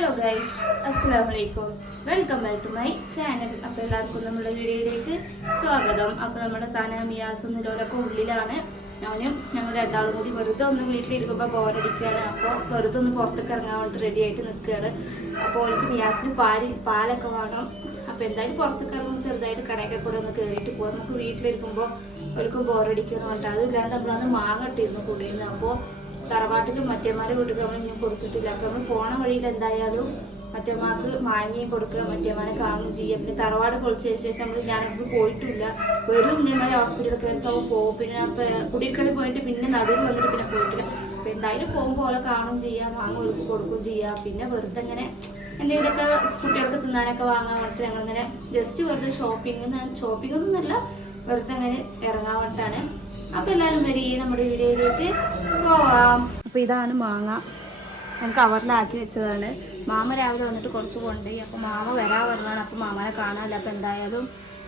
Hello guys അസ്സലാമു അലൈക്കും welcome back to my channel. അപ്പോൾ എല്ലാവർക്കും നമ്മുടെ വീഡിയോയിലേക്ക് സ്വാഗതം. അപ്പോൾ നമ്മുടെ സന മിയാസും നിലോലൊക്കെ ഉള്ളിലാണ്. ഞാനും ഞങ്ങൾ രണ്ടാളും കൂടി വെറുതെ ഒന്ന് വീട്ടിലിരിക്കുമ്പോൾ ബോറടിക്കുകയാണ് അപ്പോൾ വെറുതെ ഒന്ന് പുറത്തേക്ക് ഇറങ്ങാൻ വേണ്ടി റെഡി ആയിട്ട് നിൽക്കുകയാണ്. അപ്പോൾ എനിക്ക് മിയാസിന് പാൽ പാലൊക്കെ വേണം. അപ്പോൾ എന്തായാലും പുറത്തേക്ക് ഇറങ്ങുമ്പോൾ ചെറുതായിട്ട് കടയൊക്കെ കൂടെ ഒന്ന് കയറിയിട്ട് പോകാം നമുക്ക് വീട്ടിലിരിക്കുമ്പോൾ അവർക്ക് ബോറടിക്കുന്നു പറഞ്ഞിട്ട്. അതുമില്ലാണ്ട് നമ്മളന്ന് മാങ്ങ ഇട്ടിരുന്നു കൂടിയിരുന്നു അപ്പോൾ തറവാട്ടിലും മറ്റേമാരെ വീട്ടിൽ നമ്മൾ ഇനി കൊടുത്തിട്ടില്ല. അപ്പൊ നമ്മൾ പോണ വഴിയിൽ എന്തായാലും മറ്റേമാർക്ക് മാങ്ങയും കൊടുക്കുക മറ്റേമാനെ കാണുകയും ചെയ്യുക. പിന്നെ തറവാട് പൊളിച്ചതിന് ശേഷം നമ്മൾ ഞാനപ്പോൾ പോയിട്ടില്ല. വെറും ഇതേമാതിരി ഹോസ്പിറ്റൽ കേസാവും പോകും. പിന്നെ ഞാൻ കുടിയിരിക്കലിൽ പോയിട്ട് പിന്നെ നടുവിൽ വന്നിട്ട് പിന്നെ പോയിട്ടില്ല. അപ്പൊ എന്തായാലും പോകുമ്പോൾ ഓലെ കാണുകയും ചെയ്യാം മാങ്ങ ഒഴുക്ക് കൊടുക്കുകയും ചെയ്യാം. പിന്നെ വെറുതെ ഇങ്ങനെ എന്തെങ്കിലുമൊക്കെ കുട്ടികൾക്ക് തിന്നാനൊക്കെ വാങ്ങാൻ വേണ്ടിയിട്ട് ഞങ്ങളിങ്ങനെ ജസ്റ്റ് വെറുതെ ഷോപ്പിംഗ് ഷോപ്പിംഗ് ഒന്നുമല്ല വെറുതെ അങ്ങനെ ഇറങ്ങാൻ വേണ്ടിയിട്ടാണ് അപ്പൊ എല്ലാവരും വരികയും നമ്മുടെ വീഡിയോയിലേക്ക് പോവാം അപ്പൊ ഇതാണ് മാങ്ങ ഞാൻ കവറിലാക്കി വെച്ചതാണ് മാമ രാവിലെ വന്നിട്ട് കുറച്ച് കൊണ്ടുപോയി അപ്പൊ മാമ വരാ പറഞ്ഞാണ് അപ്പൊ മാമനെ കാണാനില്ല അപ്പൊ എന്തായാലും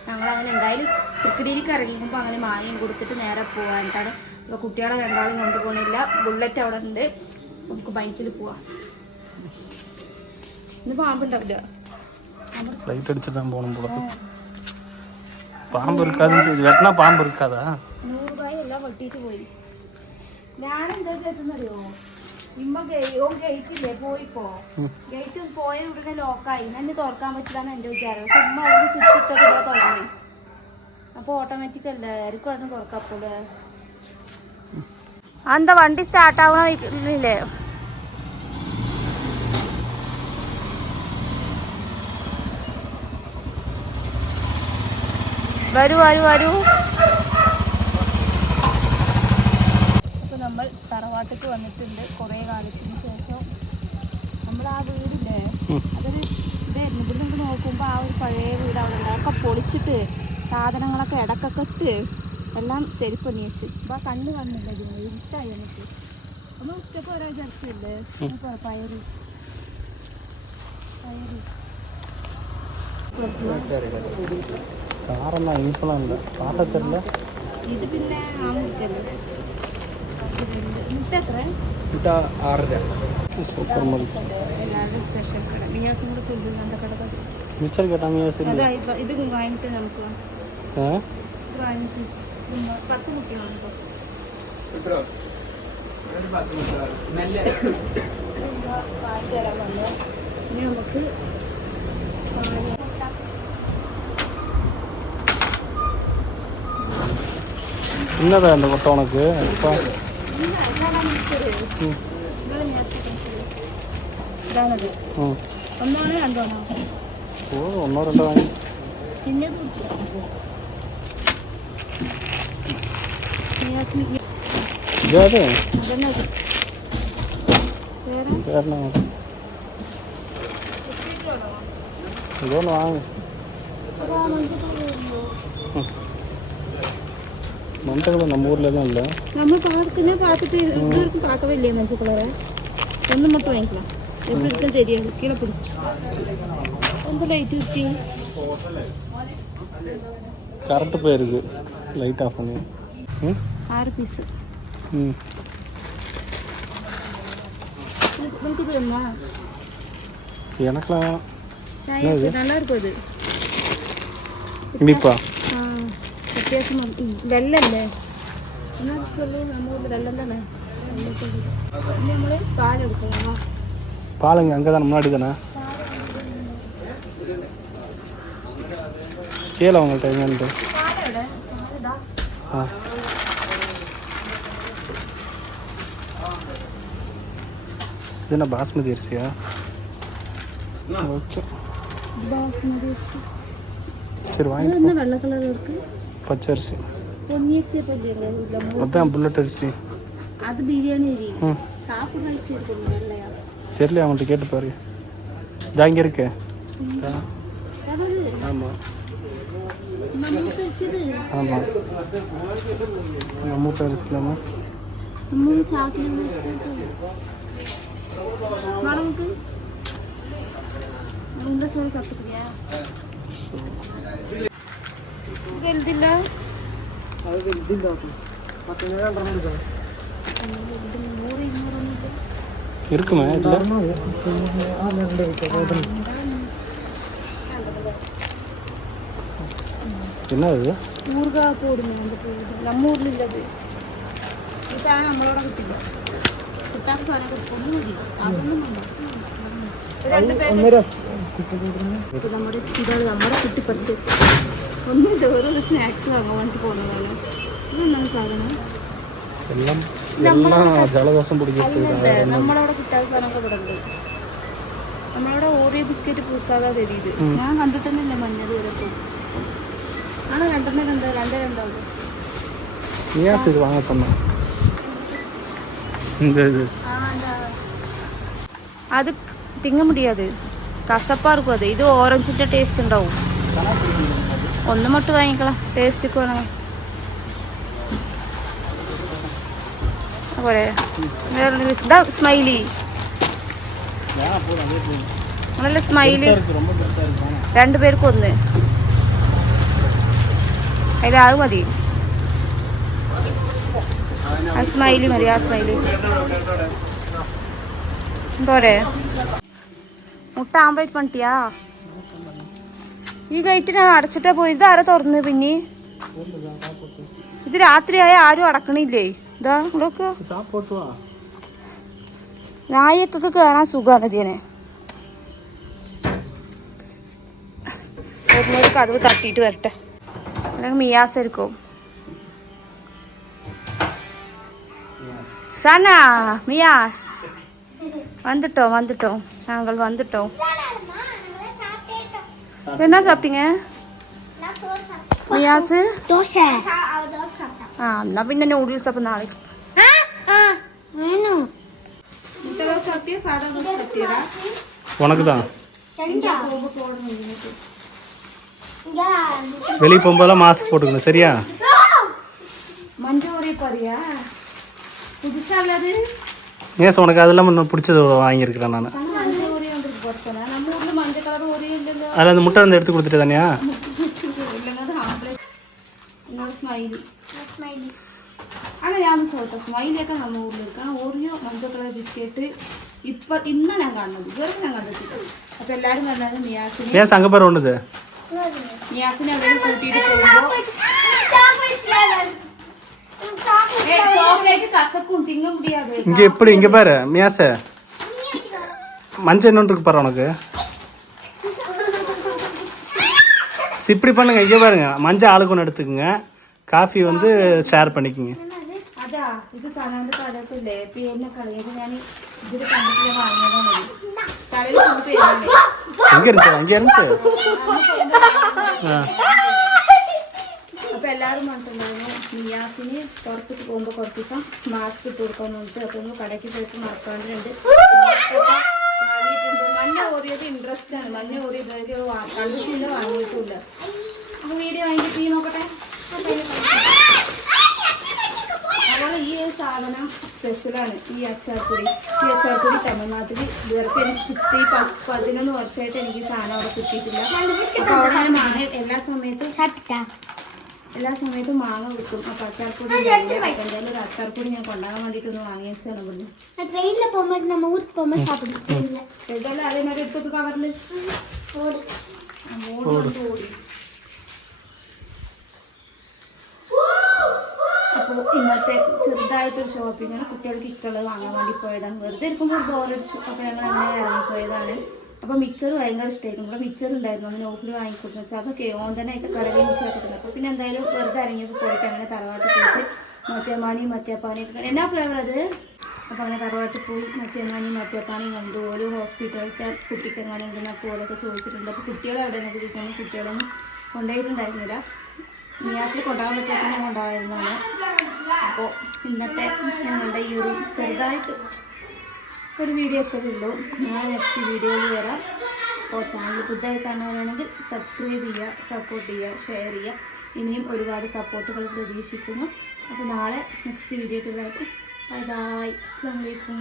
ഞങ്ങൾ അങ്ങനെ എന്തായാലും ക്രിക്കറ്റിലേക്ക് ഇറങ്ങിക്കുമ്പോൾ അങ്ങനെ മാങ്ങയും കൊടുത്തിട്ട് നേരെ പോകാനായിട്ടാണ് അപ്പൊ കുട്ടികളെ രണ്ടാളും കൊണ്ടുപോകണില്ല ബുള്ളറ്റ് അവിടെ ഉണ്ട് നമുക്ക് ബൈക്കിൽ പോവാം ഇന്ന് പാമ്പുണ്ടാവില്ല லைட் அடிச்சு தான் போகணும் போல பாம்பு இருக்காதுன்னு தெரியுது வெட்டினா பாம்பு இருக்காதா നൂറ് രൂപ എല്ലാം വെട്ടിയിട്ട് പോയി ഞാൻ എന്താ കേസെന്നറിയോ ഇമ്മ ഗേ- ഓൻ ഗേറ്റില്ലേ പോയിപ്പോ. ഗേറ്റ് പോയ ഉടനെ ലോക്കായി. എന്നെ തുറക്കാൻ പറ്റില്ലാന്ന് എന്റെ വിചാരം. പക്ഷെ ഉമ്മ അവിടെ സ്വിച്ച് ഇട്ടൊക്കെ ഇവിടെ തുറന്നു. അപ്പൊ ഓട്ടോമാറ്റിക് അല്ലേ? ആർക്കും അവിടെ തുറക്കപ്പോൾ എന്താ വണ്ടി സ്റ്റാർട്ട് ആവണില്ലേ വരൂ വരൂ വരൂ അപ്പോൾ നമ്മൾ വീട്ടിലേക്ക് വന്നിട്ടുണ്ട് കുറെ കാലത്തിന് ശേഷം. നമ്മൾ ആ വീടില്ലേ? അതൊരു ഇതായിരുന്നു ഇവിടെ നമുക്ക് നോക്കുമ്പോൾ ആ ഒരു പഴയ വീട് അവിടെ ഉണ്ടാക്കി പൊളിച്ചിട്ട് സാധനങ്ങളൊക്കെ ഇടക്കൊക്കെ ഇട്ട് എല്ലാം ശരിക്കും അന്വേഷിച്ച് അപ്പോൾ കണ്ണ് വന്നില്ല ഇതിന്. ഇരുട്ടായി എനിക്ക്. ഒന്ന് ഉച്ചയ്ക്ക് ഓരോ ചർച്ചയില്ലേ പയറി. പയറി. ഇത് പിന്നെ ആ മുറിക്കല്ലേ മുട്ട എത്ര விட்டா ஆறுது சூப்பர் மாதிரி എല്ലാവരുടെ സ്പെഷ്യൽ കട മിയാസും കൂടെ ഫുഡ് കണ്ട കട மிச்சர் கேட்டாங்க சரி അതാ ഇത് ഇത് വാങ്ങിട്ട് നമുക്ക് ஆ ഇത് വാങ്ങിട്ട് ഇത് പത്ത് കുട്ടികളാണ് ഇപ്പോൾ വാങ്ങിട്ട് തരാൻ വന്നു ഇനി നമുക്ക് പാല് சின்னதா இந்த கொட்டை உனக்கு இப்போ ഓ ഒന്നോ രണ്ടോ വാങ്ങി അതെ ഇതൊന്ന് വാങ്ങി மஞ்சள் நம்ம ஊர்லலாம் இல்லை. நம்ம பார்க்குமே பார்த்துட்டு இது வரைக்கும் பார்க்கவே இல்லையே மஞ்சள் கலரை ஒன்று மட்டும் வாங்கிக்கலாம். எப்படி இருக்குன்னு தெரியாது. கீழே பிடி. ரொம்ப லைட் இருக்கு. கரண்ட் போயிருக்கு. லைட் ஆஃப் பண்ணி. ம்? ஆறு பீஸ் ம். உங்களுக்கு வேணுமா? எனக்கலாம் நல்லா இருக்கும் அது. கண்டிப்பா வித்தியாசமாக வெள்ளம் இல்லை. என்ன சொல்லு நம்ம ஊரில் வெள்ளம் தானே? நம்மளே பால் எடுக்கலாம். பாலுங்க அங்கே தானே முன்னாடி தானே கேள உங்கள்கிட்ட என்னன்ட்டு. ஆ. என்ன பாஸ்மதி அரிசியா? ஓகே பாஸ்மதி அரிசி. சரி வாங்கி என்ன வெள்ளை கலரில் இருக்குது பச்சரிசி அதான் புல்லட் அரிசி அது பிரியாணி தெரியல அவன்கிட்ட கேட்டு பாரு ஜாங்க இருக்க ஆமாம் ஆமாம் மூட்டை அரிசி இல்லாமல் சாப்பிட்டுக்கிறியா வீட்டு சாக்கின அரிசி இது. மடங்குக்கு உங்களை சோறு சாப்பிட்டுக்கிறியா വലുതില്ല നൂറ് ഇരുന്നൂറൊന്നും இருக்குமே இல்லை என்ன இது ഊർഗാ പോടുന്നു அந்த പോടുന്നു നമ്മ ഊരിലുള്ളത് ഈ സാധനം നമ്മളോടെ കിട്ടില്ല കിട്ടാത്ത സാധനം കൊടുക്കൊന്നും മതി അതൊന്നും വേണ്ട രണ്ട് പേര് ഇത് നമ്മുടെ ഇതാണ് നമ്മുടെ കുട്ടി പർച്ചേസ് സ്നാക്സ് എല്ലാം ജലദോഷം നമ്മളവിടെ ഓറിയോ ബിസ്ക്കറ്റ് പൂസാകാ തരിയത് ഞാൻ കണ്ടിട്ടൊന്നുമില്ല മഞ്ഞത് വരെ ആണ് രണ്ടെണ്ണം രണ്ടേ രണ്ടാവും വാങ്ങാൻ അത് തിങ്ങ മുടിയാത് കസപ്പാർക്കും അതെ. ഇത് ഓറഞ്ചിന്റെ ടേസ്റ്റ് ഉണ്ടാവും. ഒന്ന് മുട്ട് വാങ്ങിക്കളാം. ടേസ്റ്റിക്ക് വേണം. പോരെ വേറെ ഇതാ സ്മൈലി നല്ല സ്മൈലി രണ്ടു പേർക്കും ഒന്ന്. അതിൽ അത് മതി. ആ സ്മൈലി മതി ആ സ്മൈലി പോരെ. മുട്ട ആംപ്ലേറ്റ് പണിട്ടിയാ? ഈ ഗേറ്റ് ഞാൻ അടച്ചിട്ടാ പോയി ഇത് ആരാ തുറന്ന് പിന്നെ ഇത് രാത്രിയായ ആരും അടക്കണില്ലേ ഇതാ ഇവിടെയൊക്കെ டாப் போட்டு வா നായക്കൊക്കെ കയറാൻ സുഖമാണ് ഇതിനെ ഒരു കതവ് തട്ടിയിട്ട് വരട്ടെ അല്ലെങ്കിൽ മിയാസ് എടുക്കും സന മിയാസ് வந்துட்டோம் வந்துட்டோம் நாங்கள் வந்துட்டோம் என்ன சாப்பிட்டீங்க? நியாசு தோசை. ஆ நான் பின்ன நூடுல்ஸ் அப்போ நாளைக்கு. உனக்கு தான் வெளியே போகும்போதெல்லாம் மாஸ்க் போட்டுக்கணும் சரியா? ஏன் உனக்கு அதெல்லாம் பிடிச்சது வாங்கியிருக்கிறேன் நான். அதில் அந்த முட்டை வந்து எடுத்து கொடுத்துட்டு தானியா? ஆனால் ஞாபகம் சொல்லிட்டேன் ஸ்மைலியாக்கா நம்ம ஊரில் இருக்கான் ஓரியோ மஞ்சள் கலர் பிஸ்கெட்டு இப்போ இன்னும் நான் ஆடினது இதுவரைக்கும் நாங்கள் ஆடிச்சிட்டோம் அப்போ எல்லாரும் வந்தாங்க நியாசினி ஏன் சங்க பேர் ஒன்றுது நியாசினி அப்படியே கூட்டிகிட்டு போவோம் சாக்லேட்டு கசக்கும் திங்க முடியாது. இங்கே எப்படி இங்கே பாரு மியாச. மஞ்சள் இன்னொன்று இருக்கு பாரு உனக்கு. இப்படி பண்ணுங்க இங்கே பாருங்க மஞ்சள் ஆளுக்கு ஒன்று எடுத்துக்கோங்க காஃபி வந்து ஷேர் பண்ணிக்கோங்க അതാ ഇത് സനാന്റെ കടക്കില്ലേ പേരിനെ കളയത് ഞാൻ ഇതിൽ കണ്ടിട്ട് ഞാൻ വാങ്ങിയതാണ് കടയിൽ കൊണ്ട് പേരാണ് எங்கே இருந்துச்சு அங்கே இருந்துச்சு ஆ അപ്പൊ എല്ലാവരും പറഞ്ഞിട്ടുണ്ടായിരുന്നു നിയാസിന് പുറത്തേക്ക് പോകുമ്പോ കുറച്ച് ദിവസം മാസ്ക് ഇട്ട് കൊടുക്കാൻ വേണ്ടിട്ട് അപ്പൊ ഒന്ന് കടയ്ക്ക് പോയിട്ട് മറക്കാണ്ടുണ്ട് മാസ്ക് ഒക്കെ വാങ്ങിയിട്ടുണ്ട് മഞ്ഞ ഓറിയത് ഇൻട്രസ്റ്റ് ആണ്. മഞ്ഞ ഓറിയത് കണ്ടിട്ടില്ല വാങ്ങിയിട്ടില്ല. അപ്പൊ വീഡിയോ വാങ്ങിയിട്ട് ഈ നോക്കട്ടെ? അതുപോലെ ഈ ഒരു സാധനം സ്പെഷ്യലാണ് ഈ അച്ചാർപ്പൊടി. ഈ അച്ചാർപ്പൊടി തമിഴ്നാട്ടിൽ ഇതുവരെ എനിക്ക് കിട്ടി. പതിനൊന്ന് വർഷമായിട്ട് എനിക്ക് സാധനം അവിടെ കിട്ടിയിട്ടില്ല. അവിടെ ഞാൻ എല്ലാ സമയത്തും എല്ലാ സമയത്തും മാങ്ങ കിട്ടും. അപ്പൊ അച്ചാർപ്പൊടി. അപ്പൊ എന്തായാലും ഒരു അച്ചാർപ്പൊടി ഞാൻ കൊണ്ടാകാൻ വേണ്ടിട്ട് ഒന്ന് വാങ്ങി വെച്ചാണ് ഇവിടുന്ന് ട്രെയിനിൽ പോകുമ്പോ നമ്മ ഊർക്ക് പോകുമ്പോൾ സാപ്പിടും ട്രെയിനിൽ എന്തായാലും അതേമാതിരി എടുത്തു കവറിൽ ഓടി. ഓടി. അപ്പോൾ ഇന്നത്തെ ചെറുതായിട്ടൊരു ഷോപ്പിങ്ങിന് കുട്ടികൾക്ക് ഇഷ്ടമുള്ളത് വാങ്ങാൻ വേണ്ടി പോയതാണ്. വെറുതെ ഇരിക്കുമ്പോൾ ബോറടിച്ചു അപ്പോൾ ഞങ്ങൾ അങ്ങനെ ഇറങ്ങിപ്പോയതാണ്. അപ്പോൾ മിക്സർ ഭയങ്കര ഇഷ്ടമായിരുന്നു ഇവിടെ മിക്സർ ഉണ്ടായിരുന്നു. അങ്ങനെ ഓഫിൽ വാങ്ങിക്കൊടുത്തു. വെച്ചാൽ അതൊക്കെ ഓൻ തന്നെ ആയിട്ട് കടയിൽ ചേർത്തിട്ടുണ്ട് അപ്പോൾ പിന്നെ എന്തായാലും വെറുതെ ഇറങ്ങിയപ്പോൾ പോയിട്ട് അങ്ങനെ തറവാട്ട് പോയിട്ട് മറ്റേമാനിയും മറ്റേപ്പാനിയും എന്നാ ഫ്ലേവർ അത്? അപ്പോൾ അങ്ങനെ തറവാട്ട് പോയി മറ്റേമാനിയും മറ്റേപ്പാനിയും കണ്ടു. ഓരോ ഹോസ്പിറ്റലിലത്തെ കുട്ടിക്ക് എങ്ങനെ ഉണ്ടെന്നൊക്കെ ഓരോക്കെ ചോദിച്ചിട്ടുണ്ട്. അപ്പോൾ കുട്ടികളെ എവിടെ നിന്നൊക്കെ ചോദിക്കുകയാണെങ്കിൽ കുട്ടികളൊന്നും കൊണ്ടുപോയിട്ടുണ്ടായിരുന്നില്ല. നിയാസിൽ കൊണ്ടുപോകാൻ പറ്റാത്ത ഞാൻ കൊണ്ടുപോയിരുന്നതാണ് അപ്പോൾ ഇന്നത്തെ ഞങ്ങളുടെ ഈ ഒരു ചെറുതായിട്ട് ഒരു വീഡിയോ ഒക്കെ ഉള്ളൂ ഞാൻ നെക്സ്റ്റ് വീഡിയോയിൽ വരാം. അപ്പോൾ ചാനൽ പുതുതായി കാണുകയാണെങ്കിൽ സബ്സ്ക്രൈബ് ചെയ്യുക സപ്പോർട്ട് ചെയ്യുക ഷെയർ ചെയ്യുക. ഇനിയും ഒരുപാട് സപ്പോർട്ടുകൾ പ്രതീക്ഷിക്കുന്നു. അപ്പോൾ നാളെ നെക്സ്റ്റ് വീഡിയോ ആയിട്ട് ബൈ ബൈ അസ്സാം വലൈക്കും